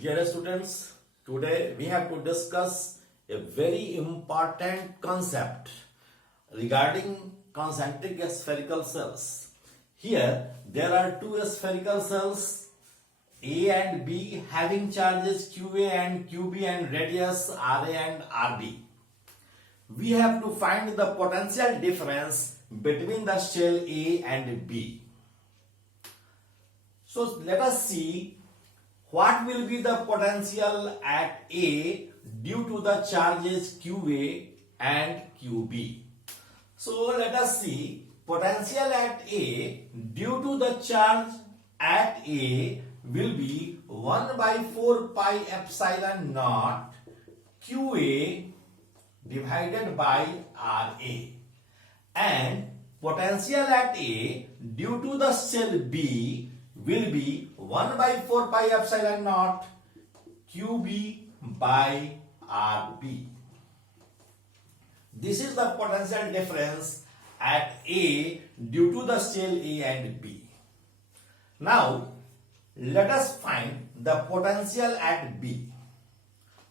Dear students, today we have to discuss a very important concept regarding concentric spherical cells. Here there are two spherical cells A and B having charges QA and QB and radius RA and RB. We have to find the potential difference between the shell A and B. So let us see what will be the potential at A due to the charges QA and QB. So let us see potential at A due to the charge at A will be 1 by 4 pi epsilon naught QA divided by RA, and potential at A due to the shell B will be 1 by 4 pi epsilon naught QB by RB. This is the potential difference at A due to the shell A and B. Now let us find the potential at B.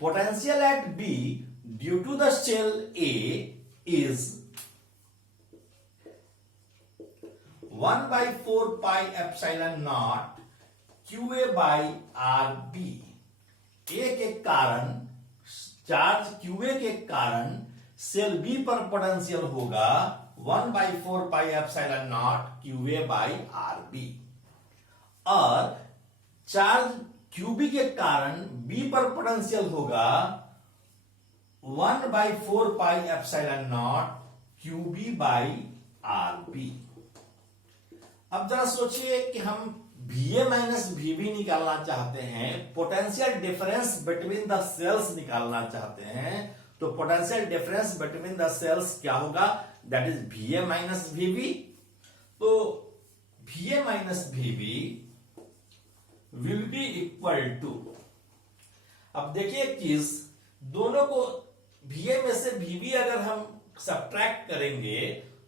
Potential at B due to the shell A is 1 by 4 pi epsilon naught QA by RB. A के कारण charge QA के कारण cell B पर potential होगा 1 by 4 pi epsilon naught QA by RB, और charge QB के कारण B पर पोटेंशियल होगा 1 by 4 pi epsilon naught QB by RB. अब जरा सोचिए कि हम VA माइनस VB निकालना चाहते हैं, potential difference between the cells निकालना चाहते हैं, तो potential difference between the cells क्या होगा? That is VA minus VB. तो VA minus VB will be equal to, अब देखिए एक चीज, दोनों को VA में से VB अगर हम सब्ट्रैक्ट करेंगे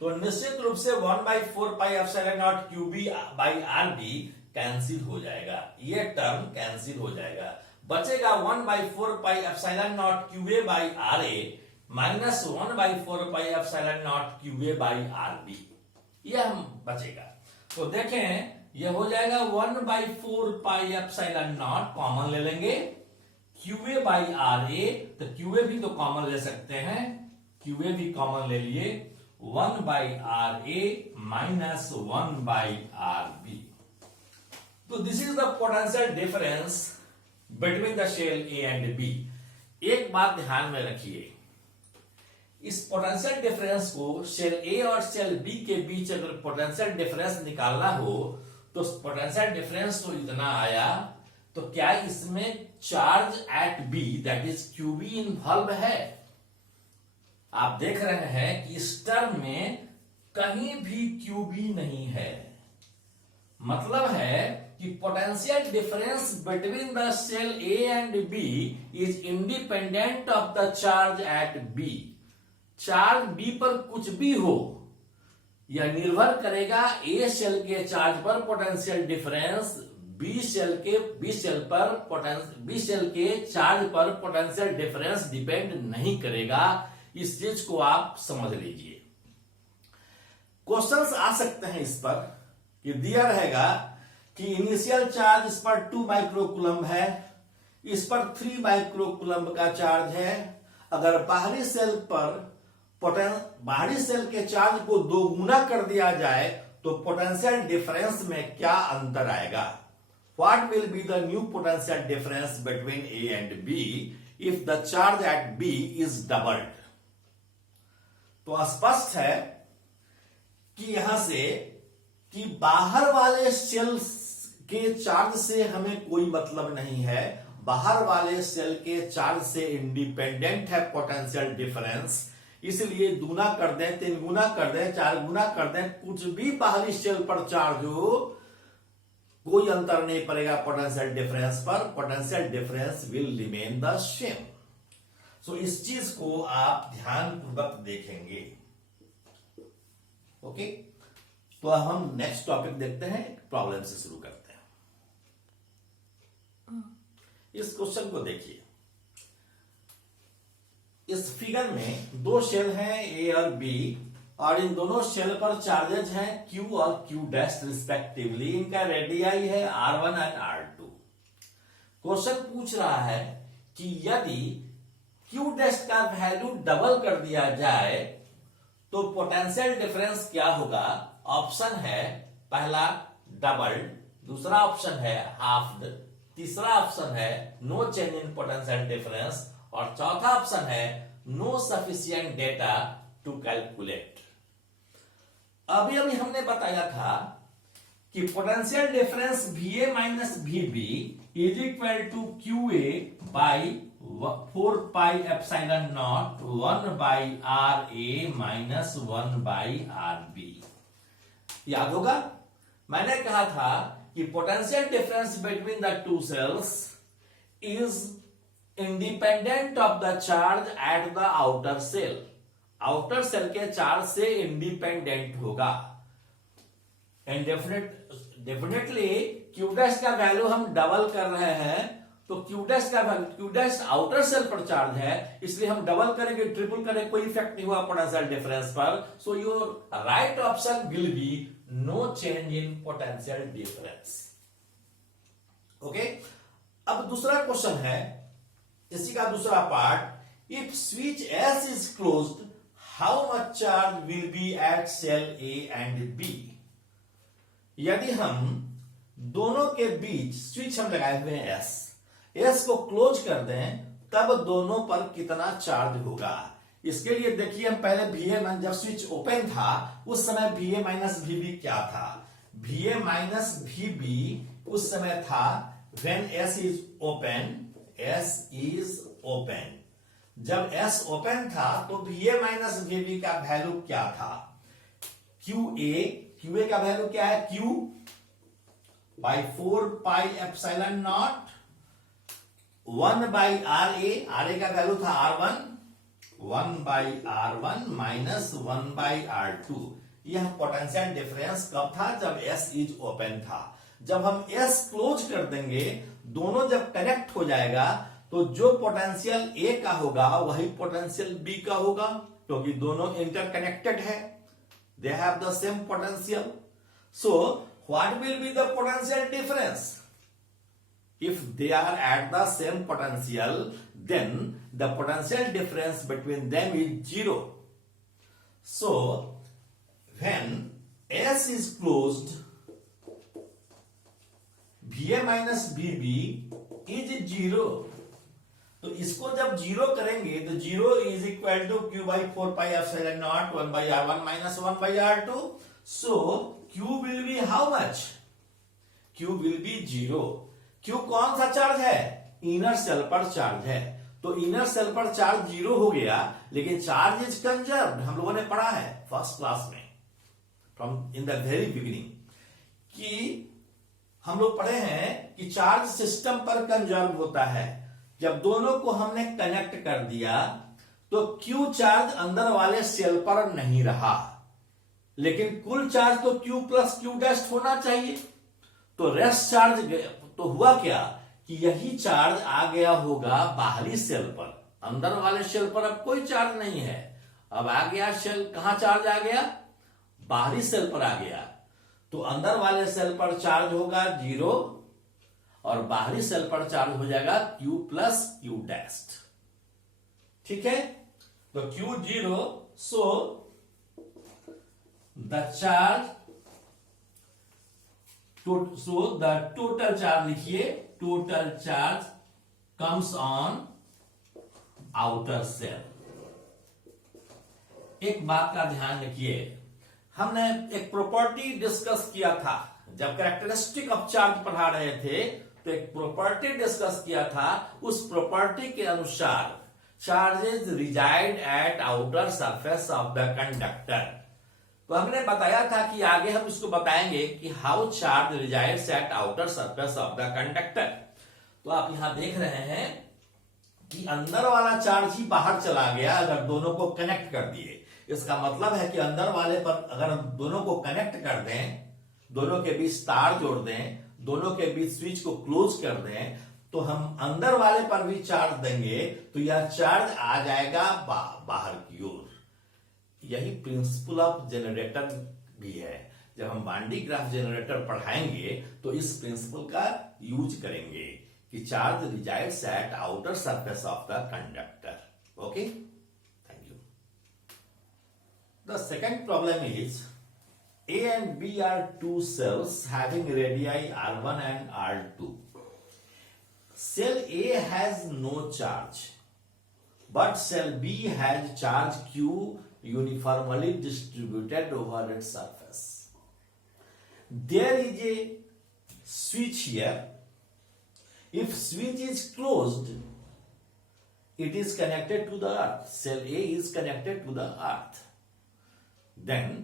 तो निश्चित रूप से 1 by 4 pi epsilon naught QB by RB cancel हो जाएगा, ये टर्म कैंसिल हो जाएगा, बचेगा 1 by 4 pi epsilon naught QA by RA minus 1 by 4 pi epsilon naught QA by RB, ये हम बचेगा. तो देखें ये हो जाएगा 1 by 4 pi epsilon naught, common ले लेंगे, QA by RA, तो QA भी तो कॉमन ले सकते हैं, QA भी कॉमन ले लिए, 1 by RA minus 1 by RB. तो this is the potential difference between the shell A and B. एक बात ध्यान में रखिए, इस पोटेंशियल डिफरेंस को शेल A और शेल B के बीच अगर पोटेंशियल डिफरेंस निकालना हो तो पोटेंशियल डिफरेंस तो इतना आया, तो क्या इसमें charge at B that is QB involve है? आप देख रहे हैं कि इस टर्म में कहीं भी QB नहीं है, मतलब है कि potential difference between the cell A and B is independent of the charge at B. Charge B पर कुछ भी हो, यह निर्भर करेगा A सेल के चार्ज पर पोटेंशियल डिफरेंस B सेल के चार्ज पर पोटेंशियल डिफरेंस डिपेंड नहीं करेगा. इस चीज को आप समझ लीजिए. क्वेश्चंस आ सकते हैं इस पर कि दिया रहेगा कि इनिशियल चार्ज इस पर 2 माइक्रोकूलम्ब है, इस पर 3 माइक्रोकूलम्ब का चार्ज है. अगर बाहरी सेल के चार्ज को 2 गुना कर दिया जाए तो पोटेंशियल डिफरेंस में क्या अंतर आएगा? What will be the new potential difference between A and B if the charge at B is doubled? तो स्पष्ट है कि यहां से कि बाहर वाले सेल्स के चार्ज से हमें कोई मतलब नहीं है, बाहर वाले सेल के चार्ज से इंडिपेंडेंट है पोटेंशियल डिफरेंस. इसलिए 2 गुना कर दें, 3 गुना कर दें, 4 गुना कर दें, कुछ भी बाहरी सेल पर चार्ज हो, कोई अंतर नहीं पड़ेगा पोटेंशियल डिफरेंस पर. Potential difference will remain the same. So इस चीज को आप ध्यानपूर्वक देखेंगे. ओके, तो हम नेक्स्ट टॉपिक देखते हैं, प्रॉब्लम से शुरू करते हैं. इस क्वेश्चन को देखिए, इस फिगर में दो शेल हैं ए और बी, और इन दोनों शेल पर चार्जेज हैं Q और Q डैश रिस्पेक्टिवली। इनका रेडियाई है R1 एंड R2। क्वेश्चन पूछ रहा है कि यदि Q डैश का वैल्यू डबल कर दिया जाए तो पोटेंशियल डिफरेंस क्या होगा। ऑप्शन है पहला डबल, दूसरा ऑप्शन है हाफ, तीसरा ऑप्शन है no change in potential difference, और चौथा ऑप्शन है no sufficient data to calculate. अभी हमने बताया था कि potential difference VA minus VB is equal to QA by 4 pi epsilon naught 1 by RA minus 1 by RB। याद होगा मैंने कहा था कि potential difference between the two cells is independent of the charge at the outer cell. Outer cell के charge से independent होगा। And definitely Q dash का वैल्यू हम डबल कर रहे हैं, तो Q डैश का value, Q dash outer cell पर चार्ज है, इसलिए हम डबल करेंगे, ट्रिपल करेंगे, कोई इफेक्ट नहीं हुआ पोटेंशियल डिफरेंस पर। So your right option will be no change in potential difference. Okay, अब दूसरा क्वेश्चन है, इसी का दूसरा part. If switch S is closed, how much charge will be at cell A and B। यदि हम दोनों के बीच स्विच हम लगाए हुए हैं S को क्लोज कर दें, तब दोनों पर कितना चार्ज होगा। इसके लिए देखिए, हम पहले VA जब स्विच ओपन था उस समय VA माइनस VB क्या था। VA माइनस VB उस समय था when S is open, S is open। जब S ओपन था तो VA माइनस VB का वैल्यू क्या था। QA का वैल्यू क्या है, Q by 4 pi epsilon naught 1 by RA का वैल्यू था R1, 1 by R1 minus 1 by R2। यह पोटेंशियल डिफरेंस कब था, जब S इज ओपन था। जब हम S क्लोज कर देंगे, दोनों जब कनेक्ट हो जाएगा, तो जो पोटेंशियल A का होगा वही पोटेंशियल B का होगा, क्योंकि दोनों इंटरकनेक्टेड है, they have the same potential. So what will be the potential difference. If they are at the same potential, then the potential difference between them is 0. So when S is closed, VA minus VB is 0। तो इसको जब 0 करेंगे तो 0 is equal to Q by 4 pi epsilon naught 1 by R1 minus 1 by R2। So Q will be how much, Q will be 0। Q कौन सा charge है, inner cell पर charge है, तो इनर सेल पर चार्ज 0 हो गया, लेकिन चार्ज इज कंजर्व्ड। हम लोगों ने पढ़ा है फर्स्ट क्लास में, from in the very beginning, कि हम लोग पढ़े हैं कि चार्ज सिस्टम पर कंजर्व होता है। जब दोनों को हमने कनेक्ट कर दिया तो Q चार्ज अंदर वाले सेल पर नहीं रहा, लेकिन कुल चार्ज तो Q प्लस Q डैश होना चाहिए। तो रेस्ट चार्ज, तो हुआ क्या कि यही चार्ज आ गया होगा बाहरी सेल पर, अंदर वाले सेल पर अब कोई चार्ज नहीं है। अब आ गया सेल, कहां चार्ज आ गया, बाहरी सेल पर आ गया। तो अंदर वाले सेल पर चार्ज होगा 0 और बाहरी सेल पर चार्ज हो जाएगा Q प्लस Q डैश। ठीक है, तो Q 0, so the charge, so the total charge लिखिए, total charge comes on outer shell. एक बात का ध्यान रखिए, हमने एक प्रॉपर्टी डिस्कस किया था जब कैरेक्टरिस्टिक ऑफ चार्ज पढ़ा रहे थे, तो एक प्रॉपर्टी डिस्कस किया था। उस प्रॉपर्टी के अनुसार charges reside at outer surface of the conductor. तो हमने बताया था कि आगे हम इसको बताएंगे कि how charge resides eight outer surface of the conductor. तो आप यहां देख रहे हैं कि अंदर वाला चार्ज ही बाहर चला गया अगर दोनों को कनेक्ट कर दिए। इसका मतलब है कि अंदर वाले पर अगर हम दोनों को कनेक्ट कर दें, दोनों के बीच तार जोड़ दें, दोनों के बीच स्विच को क्लोज कर दें, तो हम अंदर वाले पर भी चार्ज देंगे तो यह चार्ज आ जाएगा बाहर की ओर। यही प्रिंसिपल ऑफ जनरेटर भी है। जब हम वान डी ग्राफ जनरेटर पढ़ाएंगे तो इस प्रिंसिपल का यूज करेंगे कि charge resides eight outer surface of the conductor. Okay, thank you. The second problem is A and B are two cells having radii R1 and R2. Cell A has no charge, but cell B has charge Q uniformly distributed over its surface. There is a switch here. If switch is closed, it is connected to the earth. Cell A is connected to the earth. Then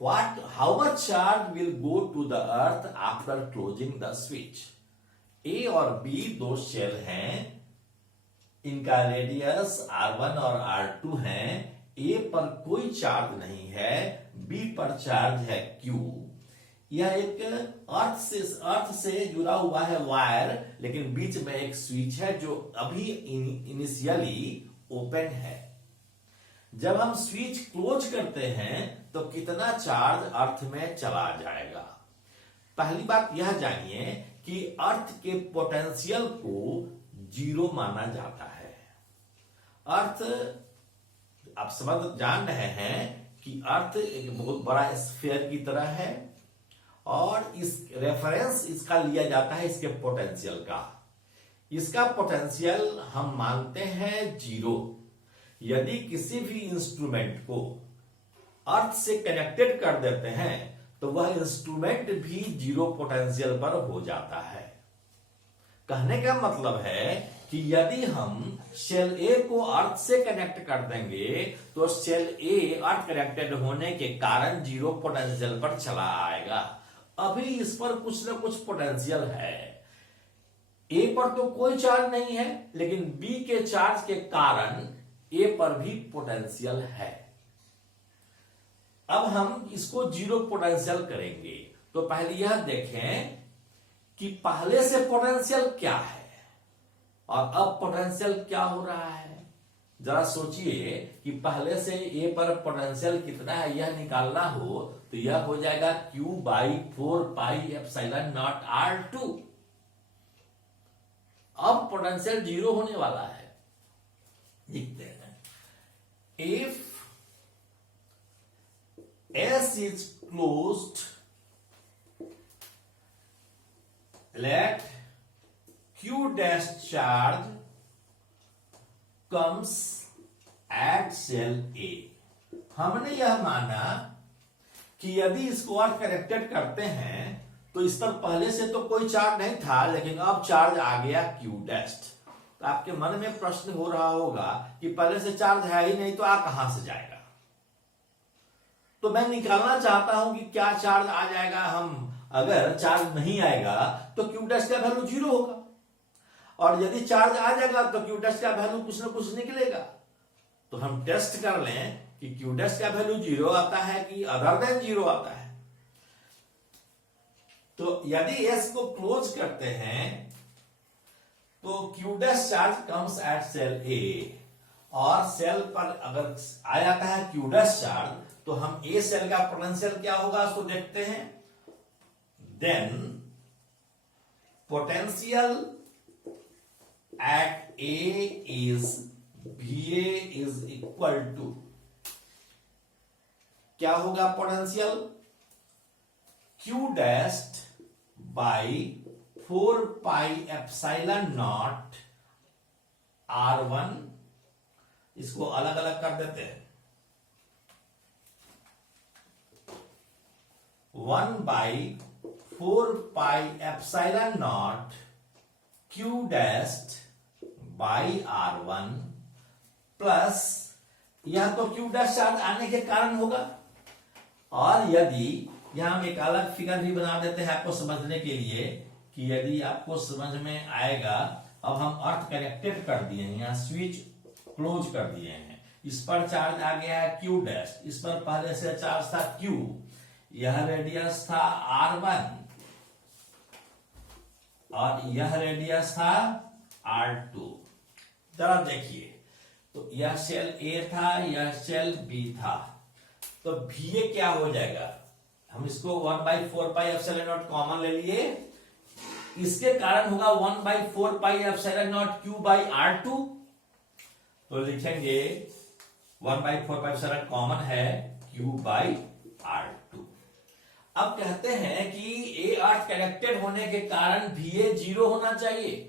how much charge will go to the earth after closing the switch? A और B दो shell हैं, इनका radius R1 और R2 हैं। A पर कोई charge नहीं है, B पर चार्ज है Q। यह एक अर्थ से जुड़ा हुआ है वायर, लेकिन बीच में एक स्विच है जो अभी इनिशियली ओपन है। जब हम स्विच क्लोज करते हैं तो कितना चार्ज अर्थ में चला जाएगा? पहली बात यह जानिए कि अर्थ के पोटेंशियल को जीरो माना जाता है। अर्थ आप समझ जान रहे हैं कि अर्थ एक बहुत बड़ा स्फीयर की तरह है और इस रेफरेंस इसका लिया जाता है इसके पोटेंशियल का। इसका पोटेंशियल हम मानते हैं जीरो। यदि किसी भी इंस्ट्रूमेंट को अर्थ से कनेक्टेड कर देते हैं तो वह इंस्ट्रूमेंट भी जीरो पोटेंशियल पर हो जाता है। कहने का मतलब है कि यदि हम सेल ए को अर्थ से कनेक्ट कर देंगे तो सेल ए अर्थ कनेक्टेड होने के कारण जीरो पोटेंशियल पर चला आएगा। अभी इस पर कुछ ना कुछ पोटेंशियल है। ए पर तो कोई चार्ज नहीं है, लेकिन बी के चार्ज के कारण ए पर भी पोटेंशियल है। अब हम इसको जीरो पोटेंशियल करेंगे तो पहले यह देखें कि पहले से पोटेंशियल क्या है और अब पोटेंशियल क्या हो रहा है। जरा सोचिए कि पहले से ए पर पोटेंशियल कितना है यह निकालना हो तो यह हो जाएगा Q by 4 pi epsilon not R2। अब पोटेंशियल जीरो होने वाला है। लिखते हैं if S is closed, let Q dash charge comes at cell A। हमने यह माना कि यदि इसको अर्थ कनेक्टेड करते हैं तो इस पर पहले से तो कोई चार्ज नहीं था, लेकिन अब चार्ज आ गया Q डैश। तो आपके मन में प्रश्न हो रहा होगा कि पहले से चार्ज है ही नहीं तो आ कहां से जाएगा। तो मैं निकालना चाहता हूं कि क्या चार्ज आ जाएगा। हम अगर चार्ज नहीं आएगा तो Q डैश का वैल्यू जीरो होगा, और यदि चार्ज आ जाएगा तो Q डैश का वैल्यू कुछ ना कुछ निकलेगा। तो हम टेस्ट कर लें कि Q डैश का वैल्यू जीरो आता है कि अदर देन जीरो आता है। तो यदि S को क्लोज करते हैं तो Q dash charge comes at cell A, और सेल पर अगर आ जाता है Q डैश चार्ज तो हम A सेल का पोटेंशियल क्या होगा उसको देखते हैं। Then potential at A is VA is equal to, क्या होगा potential Q dash by 4 pi epsilon naught R1। इसको अलग अलग कर देते हैं। 1 by 4 pi epsilon naught Q dash by R1 plus, यह तो Q डैश चार्ज आने के कारण होगा। और यदि यहां हम एक अलग फिगर भी बना देते हैं आपको समझने के लिए कि यदि आपको समझ में आएगा। अब हम अर्थ कनेक्टेड कर दिए हैं, यहां स्विच क्लोज कर दिए हैं। इस पर चार्ज आ गया है Q डैश, इस पर पहले से चार्ज था Q, यह रेडियस था R1, और यह रेडियस था R2। जरा देखिए, तो यह सेल A था, यह सेल B था, तो VA क्या हो जाएगा? हम इसको 1/4 पाई एप्सिलॉन नॉट कॉमन ले लिए, इसके कारण होगा 1/4 पाई epsilon naught Q by R2। तो लिखेंगे 1/4 पाई एप्सिलॉन कॉमन है Q बाई R2। अब कहते हैं कि A अर्थ कनेक्टेड होने के कारण VA 0 होना चाहिए।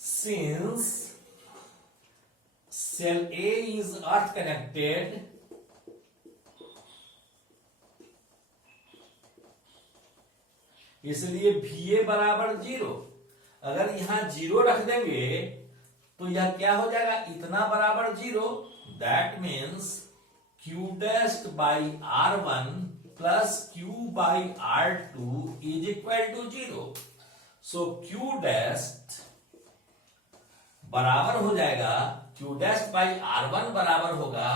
Since cell A is earth connected, इसलिए VA बराबर 0। अगर यहां 0 रख देंगे तो यह क्या हो जाएगा? इतना बराबर 0। That means Q dash by R1 plus Q by R2 is equal to 0। So Q dash बराबर हो जाएगा, Q डैश बाई R1 बराबर होगा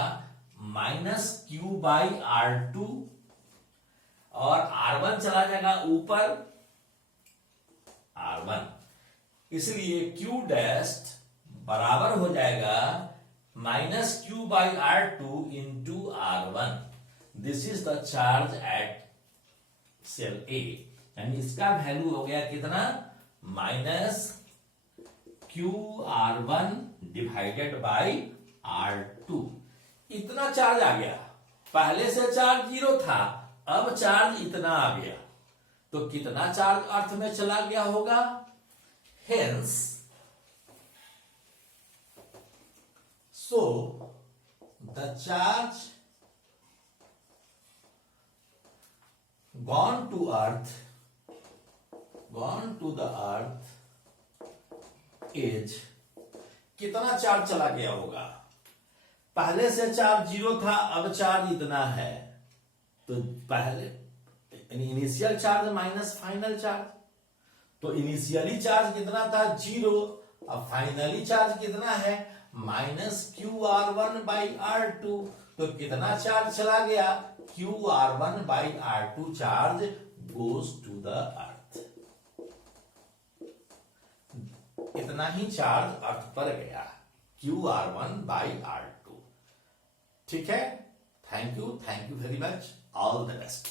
माइनस Q बाई R2, और R1 चला जाएगा ऊपर R1, इसलिए Q डैश बराबर हो जाएगा minus Q by R2 into R1। This is the charge at cell A, यानी इसका वैल्यू हो गया कितना? Minus QR1 divided by R2। इतना चार्ज आ गया। पहले से चार्ज 0 था, अब चार्ज इतना आ गया, तो कितना चार्ज अर्थ में चला गया होगा? Hence so the charge gone to the earth is, कितना चार्ज चला गया होगा? पहले से चार्ज 0 था, अब चार्ज इतना है, तो पहले initial charge minus final charge, तो इनिशियली चार्ज कितना था? 0। अब फाइनली चार्ज कितना है? Minus QR1 by R2। तो कितना चार्ज चला गया? QR1 by R2 charge goes to the earth. इतना ही चार्ज अर्थ पर गया, QR1 बाई R2। ठीक है, thank you very much, all the best.